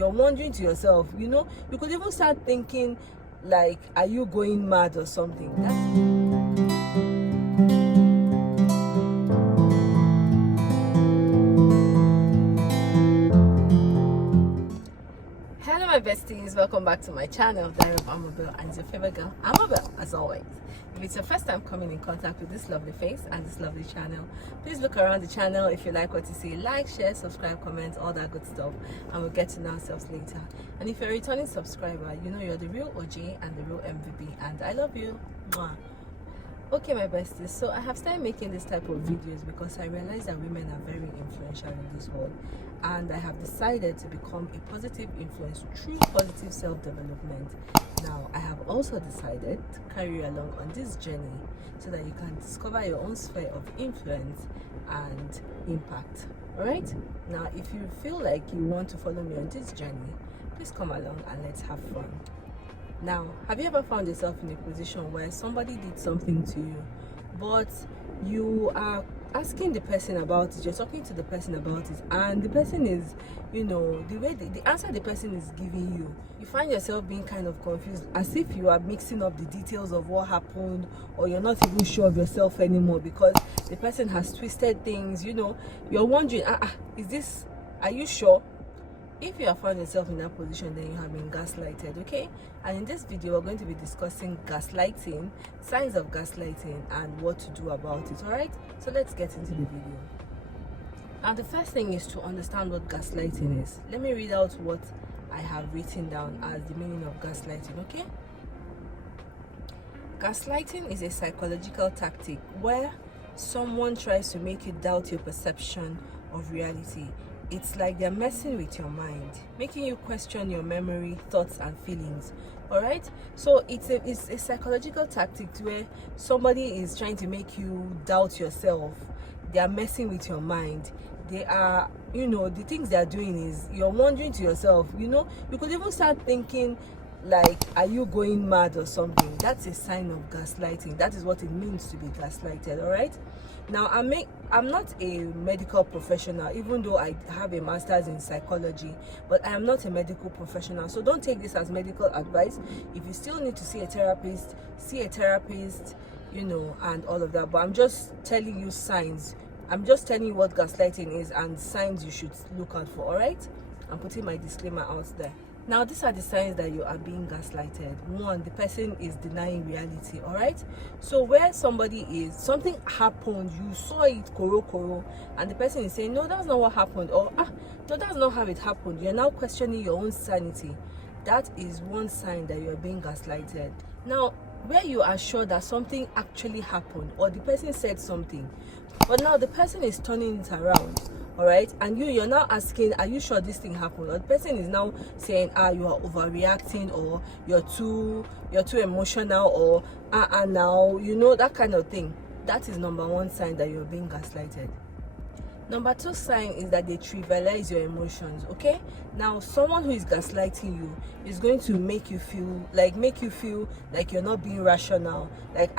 you're wondering to yourself, you could even start thinking like, are you going mad or something? Hello my besties, welcome back to my channel, Diaryofamabelle, and it's your favorite girl, Amabelle, as always. If it's your first time coming in contact with this lovely face and this lovely channel, please look around the channel. If you like what you see, like, share, subscribe, comment, all that good stuff, and we'll get to know ourselves later. And if you're a returning subscriber, you know you're the real OG and the real MVP, and I love you. Mwah. Okay my besties, so I have started making this type of videos because I realize that women are very influential in this world, and I have decided to become a positive influence through positive self-development. Now I have also decided to carry you along on this journey so that you can discover your own sphere of influence and impact. Alright, now if you feel like you want to follow me on this journey, please come along and let's have fun. Now, have you ever found yourself in a position where somebody did something to you, but you are asking the person about it, you're talking to the person about it, and the person is, the answer the person is giving you, you find yourself being kind of confused, as if you are mixing up the details of what happened, or you're not even sure of yourself anymore because the person has twisted things, you're wondering, are you sure? If you have found yourself in that position, then you have been gaslighted, okay? And in this video, we're going to be discussing gaslighting, signs of gaslighting, and what to do about it, alright? So let's get into the video. And the first thing is to understand what gaslighting is. Let me read out what I have written down as the meaning of gaslighting, okay? Gaslighting is a psychological tactic where someone tries to make you doubt your perception of reality. It's like they're messing with your mind, making you question your memory, thoughts, and feelings. Alright? So it's a psychological tactic where somebody is trying to make you doubt yourself. They are messing with your mind. They are, the things they are doing is, you're wondering to yourself, you could even start thinking like, are you going mad or something? That's a sign of gaslighting. That is what it means to be gaslighted. Alright? Now I'm not a medical professional, even though I have a master's in psychology, but I am not a medical professional, so don't take this as medical advice. If you still need to see a therapist, and all of that. But I'm just telling you signs. I'm just telling you what gaslighting is and signs you should look out for. Alright? I'm putting my disclaimer out there. Now, these are the signs that you are being gaslighted. One, the person is denying reality, all right? So where something happened, you saw it, koro, and the person is saying, no, that's not what happened, or, no, that's not how it happened. You're now questioning your own sanity. That is one sign that you're being gaslighted. Now, where you are sure that something actually happened, or the person said something, but now the person is turning it around, all right, and you're now asking, are you sure this thing happened? Or the person is now saying, you are overreacting, or you're too emotional, or now, that kind of thing. That is number one sign that you're being gaslighted. Number two sign is that they trivialize your emotions, okay? Now, someone who is gaslighting you is going to make you feel like you're not being rational. Like,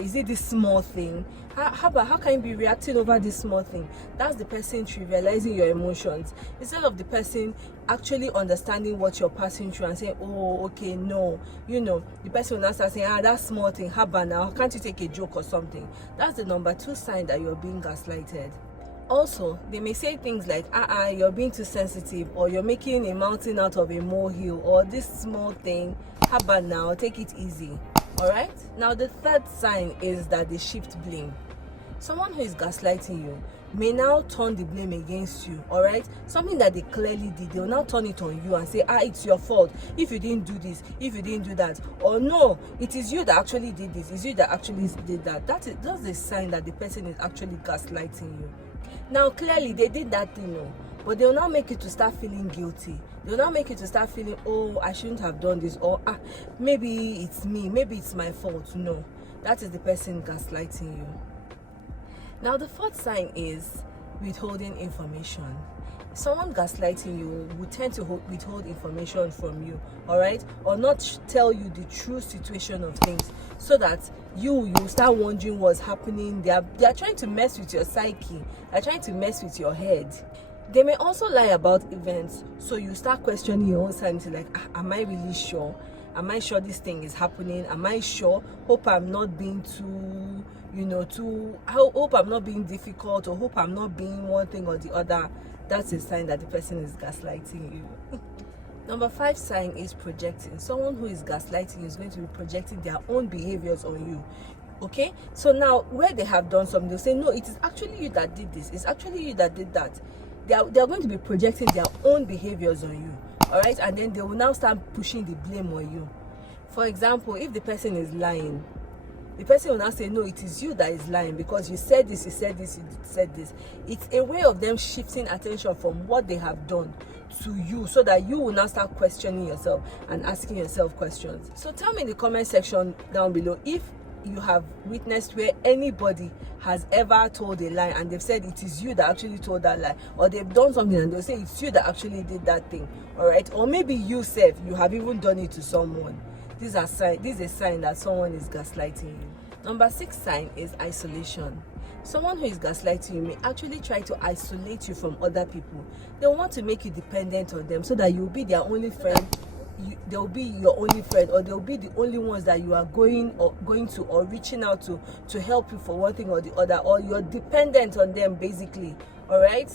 is it this small thing? How can you be reacting over this small thing? That's the person trivializing your emotions. Instead of the person actually understanding what you're passing through and saying, oh, okay, no. The person will now start saying, that small thing, now, can't you take a joke or something? That's the number two sign that you're being gaslighted. Also, they may say things like, you're being too sensitive, or you're making a mountain out of a molehill, or this small thing, how about now, take it easy. Alright? Now, the third sign is that they shift blame. Someone who is gaslighting you may now turn the blame against you, alright? Something that they clearly did, they'll now turn it on you and say, it's your fault if you didn't do this, if you didn't do that, or no, it is you that actually did this, it's you that actually did that. That's a sign that the person is actually gaslighting you. Now, clearly, they did that thing, but they'll now make you to start feeling guilty. They'll now make you to start feeling, oh, I shouldn't have done this, or maybe it's me, maybe it's my fault. No, that is the person gaslighting you. Now, the fourth sign is withholding information. Someone gaslighting you will tend to withhold information from you, all right, or not tell you the true situation of things, so that you start wondering what's happening. They are trying to mess with your psyche. They're trying to mess with your head. They may also lie about events, so you start questioning your own sanity, like, am I really sure? Am I sure this thing is happening? Am I sure? Hope I'm not being too, I hope I'm not being difficult, or hope I'm not being one thing or the other. That's a sign that the person is gaslighting you. Number 5 sign is projecting. Someone who is gaslighting is going to be projecting their own behaviors on you. Okay, so now where they have done something, they'll say, no, it is actually you that did this, it's actually you that did that. They are going to be projecting their own behaviors on you. All right, and then they will now start pushing the blame on you. For example, if the person is lying, the person will now say, no, it is you that is lying because you said this, you said this, you said this. It's a way of them shifting attention from what they have done to you, so that you will now start questioning yourself and asking yourself questions. So tell me in the comment section down below if you have witnessed where anybody has ever told a lie and they've said it is you that actually told that lie, or they've done something and they'll say it's you that actually did that thing. All right, or maybe you have even done it to someone. This is a sign that someone is gaslighting you. Number 6 sign is isolation. Someone who is gaslighting you may actually try to isolate you from other people. They want to make you dependent on them so that you'll be their only friend. They'll be your only friend, or they'll be the only ones that you are going to or reaching out to help you for one thing or the other, or you're dependent on them basically. All right,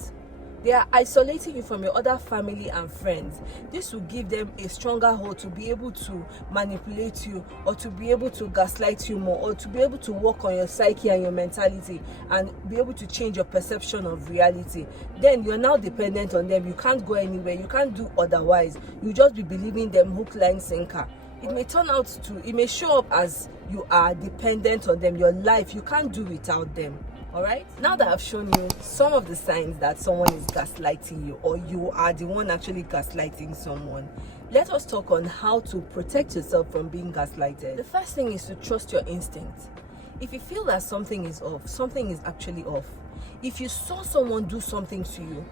they are isolating you from your other family and friends. This will give them a stronger hold to be able to manipulate you, or to be able to gaslight you more, or to be able to work on your psyche and your mentality and be able to change your perception of reality. Then you're now dependent on them. You can't go anywhere. You can't do otherwise. You just be believing them hook, line, sinker. It may show up as you are dependent on them. Your life, you can't do without them. All right, now that I've shown you some of the signs that someone is gaslighting you, or you are the one actually gaslighting someone, let us talk on how to protect yourself from being gaslighted. The first thing is to trust your instinct. If you feel that something is off, something is actually off. If you saw someone do something to you,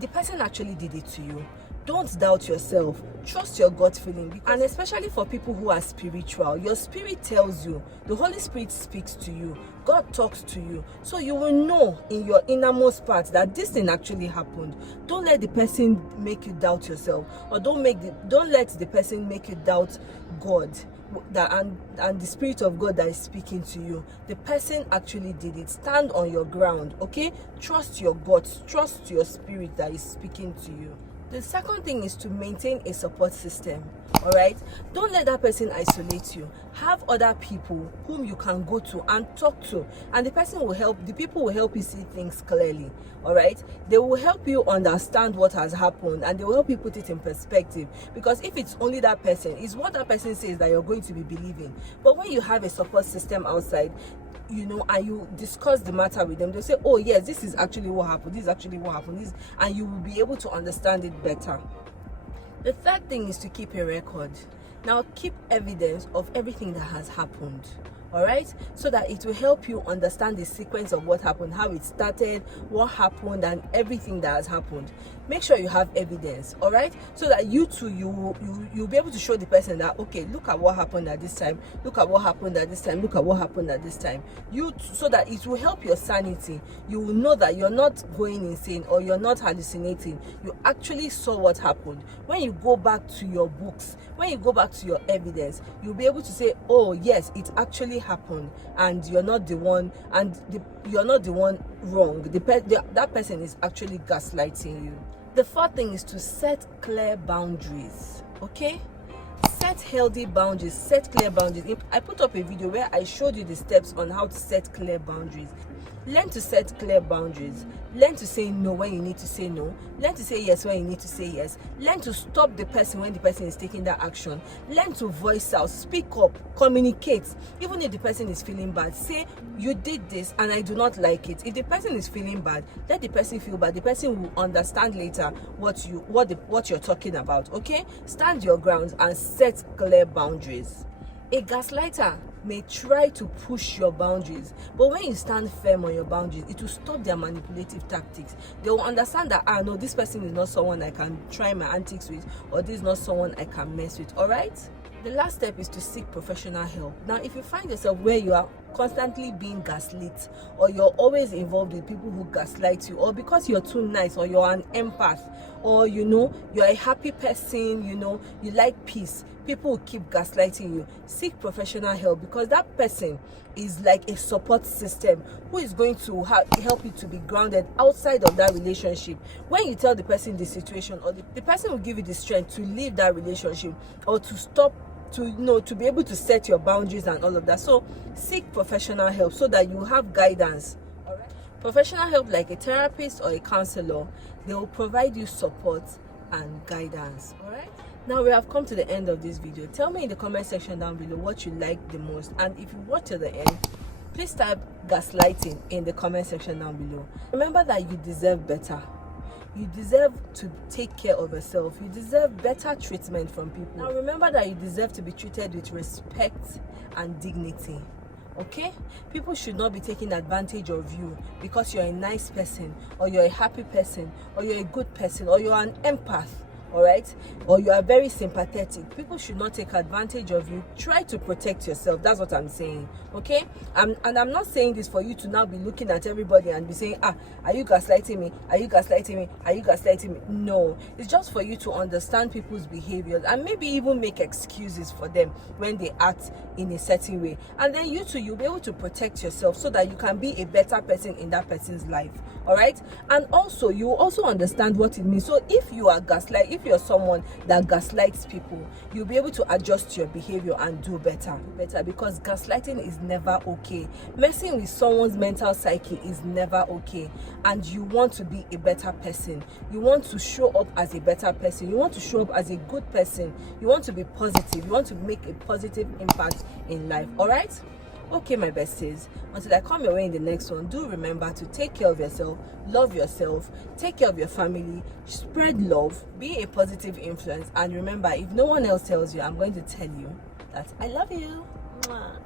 the person actually did it to you. Don't doubt yourself. Trust your gut feeling. And especially for people who are spiritual, your spirit tells you, the Holy Spirit speaks to you, God talks to you. So you will know in your innermost part that this thing actually happened. Don't let the person make you doubt yourself, or don't let the person make you doubt God and the Spirit of God that is speaking to you. The person actually did it. Stand on your ground, okay? Trust your gut, trust your spirit that is speaking to you. The second thing is to maintain a support system. All right, don't let that person isolate you. Have other people whom you can go to and talk to, and the people will help you see things clearly. All right, they will help you understand what has happened, and they will help you put it in perspective. Because if it's only that person, it's what that person says that you're going to be believing. But when you have a support system outside, and you discuss the matter with them, they'll say, oh yes, this is actually what happened, this is actually what happened, and you will be able to understand it better. The third thing is to keep a record. Now, keep evidence of everything that has happened. All right, so that it will help you understand the sequence of what happened, how it started, what happened, and everything that has happened. Make sure you have evidence, all right, so that you'll be able to show the person that, okay, look at what happened at this time, look at what happened at this time, look at what happened at this time. So that it will help your sanity. You will know that you're not going insane, or you're not hallucinating. You actually saw what happened. When you go back to your books, when you go back to your evidence, you'll be able to say, oh yes, it actually happened, and you're not the one, you're not the one wrong. That person is actually gaslighting you. The fourth thing is to set clear boundaries. Okay, set healthy boundaries, set clear boundaries. I put up a video where I showed you the steps on how to set clear boundaries. Learn to set clear boundaries. Learn to say no when you need to say no. Learn to say yes when you need to say yes. Learn to stop the person when the person is taking that action. Learn to voice out, speak up, communicate. Even if the person is feeling bad, say, you did this and I do not like it. If the person is feeling bad, let the person feel bad. The person will understand later what you're talking about. Okay? Stand your ground and set clear boundaries. A gaslighter may try to push your boundaries, but when you stand firm on your boundaries, it will stop their manipulative tactics. They will understand that, no, this person is not someone I can try my antics with, or this is not someone I can mess with. All right, the last step is to seek professional help. Now, if you find yourself where you are constantly being gaslit, or you're always involved with people who gaslight you, or because you're too nice, or you're an empath, or you're a happy person, you like peace, people will keep gaslighting you. Seek professional help, because that person is like a support system who is going to help you to be grounded outside of that relationship. When you tell the person the situation, or the person will give you the strength to leave that relationship, or to stop, to be able to set your boundaries and all of that. So seek professional help so that you have guidance. All right? Professional help, like a therapist or a counselor, they will provide you support and guidance. All right? Now we have come to the end of this video. Tell me in the comment section down below what you like the most, and if you watch to the end, please type gaslighting in the comment section down below. Remember that you deserve better. You deserve to take care of yourself. You deserve better treatment from people. Now remember that you deserve to be treated with respect and dignity. Okay? People should not be taking advantage of you because you're a nice person, or you're a happy person, or you're a good person, or you're an empath. All right, or you are very sympathetic. People should not take advantage of you. Try to protect yourself. That's what I'm saying. Okay, and I'm not saying this for you to now be looking at everybody and be saying, are you gaslighting me? Are you gaslighting me? Are you gaslighting me? No, it's just for you to understand people's behaviors and maybe even make excuses for them when they act in a certain way, and then you'll be able to protect yourself so that you can be a better person in that person's life. All right, and also you also understand what it means. So if you are if you're someone that gaslights people, you'll be able to adjust your behavior and do better, because gaslighting is never okay. Messing with someone's mental psyche is never okay, and you want to be a better person. You want to show up as a better person. You want to show up as a good person. You want to be positive. You want to make a positive impact in life. All right? Okay, my besties, until I come your way in the next one, do remember to take care of yourself, love yourself, take care of your family, spread love, be a positive influence, and remember, if no one else tells you, I'm going to tell you that I love you. Mwah.